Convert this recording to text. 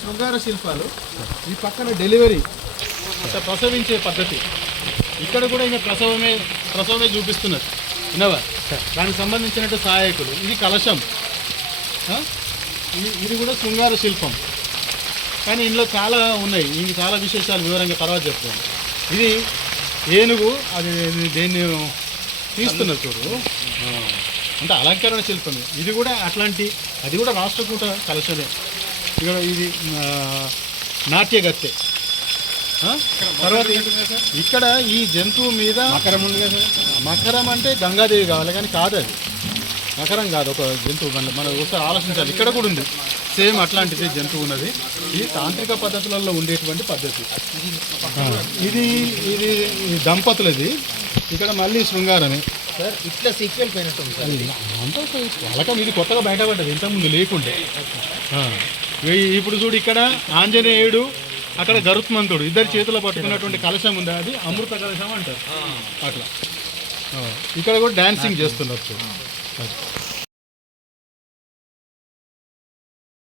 శృంగార శిల్పాలు. ఈ పక్కన డెలివరీ. అంటే ప్రసవించే పద్ధతి. ఇక్కడ కూడా ఇంకా ప్రసవమే ప్రసవమే చూపిస్తున్నారు. వినవా దానికి సంబంధించినట్టు సహాయకులు. ఇది కలశం? ఇది ఇది కూడా శృంగార శిల్పం. కానీ ఇందులో చాలా ఉన్నాయి. ఇంక చాలా విశేషాలు వివరంగా తర్వాత చెప్తాను. ఇది ఏనుగు అది దేన్ని తీస్తున్నారు చూడు. అంటే అలంకరణ శిల్పమే ఇది కూడా అట్లాంటి అది కూడా రాష్ట్రకూట కలశమే. ఇక్కడ ఇది నాట్యగత్తె? తర్వాత ఇక్కడ ఈ జంతువు మీద మకరం ఉంది కదా మకరం అంటే గంగాదేవి కావాలి కానీ కాదు అది. మకరం కాదు ఒక జంతువు మన మనం ఒకసారి ఆలోచించాలి. ఇక్కడ కూడా ఉంది. సేమ్ అట్లాంటిది జంతువు ఉన్నది. ఇది తాంత్రిక పద్ధతులలో ఉండేటువంటి పద్ధతి. ఇది ఇది దంపతులది. ఇక్కడ మళ్ళీ శృంగారమే. సార్ ఇట్లా సీక్వెల్ పోయినట్టుంది సార్. అంతా వాళ్ళకం ఇది కొత్తగా బయటపడ్డది ఇంతకుముందు లేకుండే. ఇప్పుడు చూడు ఇక్కడ ఆంజనేయుడు అక్కడ గరుత్మంతుడు ఇద్దరు చేతిలో పట్టుకున్నటువంటి కలశం ఉంది అది? అమృత కలశం అంటారు. అట్లా. ఇక్కడ కూడా డాన్సింగ్ చేస్తున్నారు.